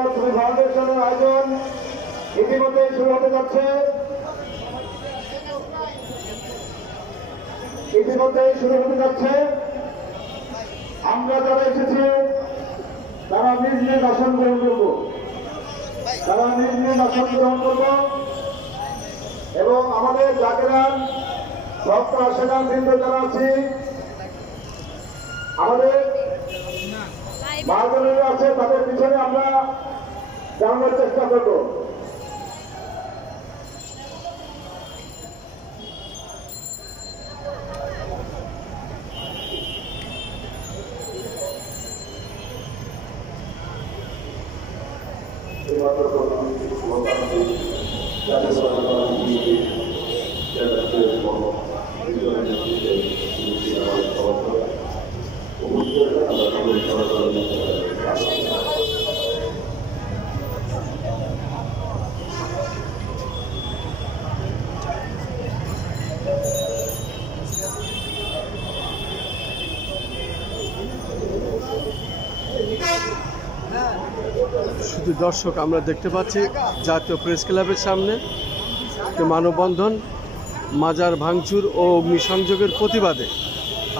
তরিকত সুফি ফাউন্ডেশনের আয়োজন ইতিমধ্যে শুরু হতে যাচ্ছে। আমরা যারা এসেছি তারা নিজ নিজ আসন গ্রহণ করব, এবং আমাদের জাকেরান ভক্ত সেনান বৃন্দ যারা আছি, আমাদের মা বোনেরা আছে, তাদের পিছনে আমরা জানানোর চেষ্টা করব। শুধু দর্শক, আমরা দেখতে পাচ্ছি জাতীয় প্রেস ক্লাবের সামনে মানববন্ধন মাজার ভাঙচুর ও অগ্নিসংযোগের প্রতিবাদে।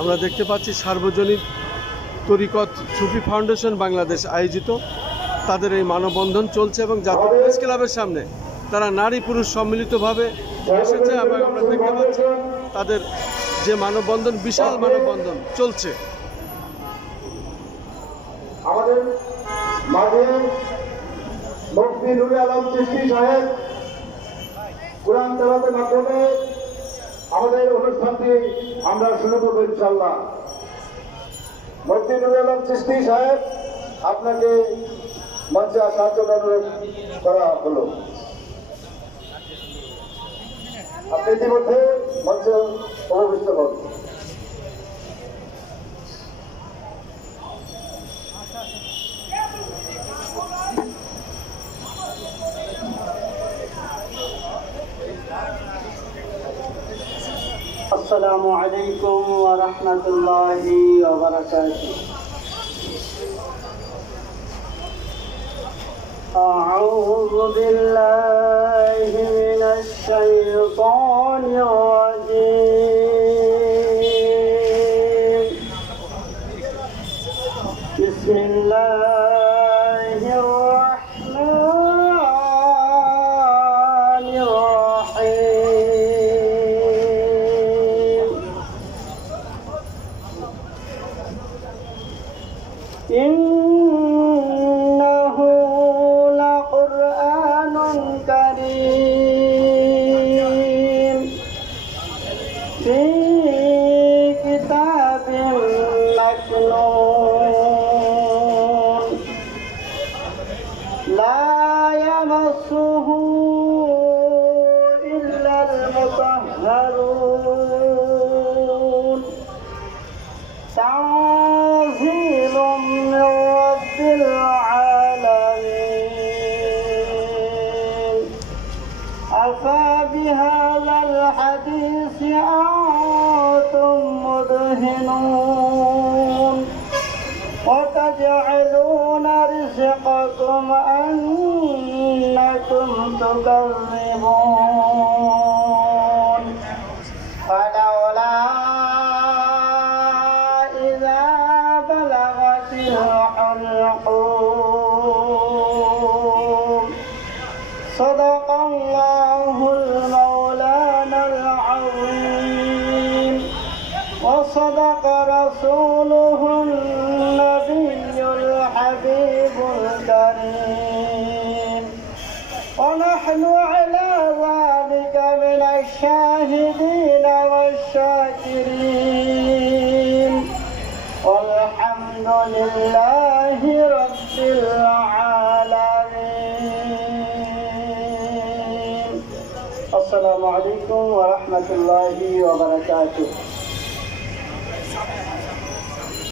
আমরা দেখতে পাচ্ছি সার্বজনীন তরিকত সুফি ফাউন্ডেশন বাংলাদেশ আয়োজিত তাদের এই মানববন্ধন চলছে, এবং জাতীয় প্রেস ক্লাবের সামনে তারা নারী পুরুষ সম্মিলিতভাবে এসেছে, এবং আমরা দেখতে পাচ্ছি তাদের যে মানববন্ধন, বিশাল মানববন্ধন চলছে। আমাদের মাঝে মুফতি নুরে আলম চিশতি সাহেব কুরআন তেলাওয়াতের মাধ্যমে আমাদের অনুষ্ঠানটি আমরা শুরু করব ইনশাআল্লাহ। মুফতি নুরে আলম চিশতি সাহেব, আপনাকে মঞ্চে আসার জন্য অনুরোধ করা হলো। আপনি ইতিমধ্যে মঞ্চে উপবিষ্ট হন। السلام عليكم ورحمة الله وبركاته. أعوذ بالله من الشيطان الرجيم. بسم الله الرحمن الرحيم. إنه لقرآن كريم في كتاب مكنون لا يمسه إلا المطهرون تنزيل من رب العالمين. أفبهذا الحديث أنتم مدهنون وتجعلون رزقكم أنكم تكذبون. فلولا إذا بلغت الحلقوم. صدق الله المولانا العظيم وصدق رسوله النبي الحبيب الكريم، ونحن على ذلك من الشاهدين والشاكرين، والحمد لله رب العالمين. السلام عليكم ورحمة الله وبركاته.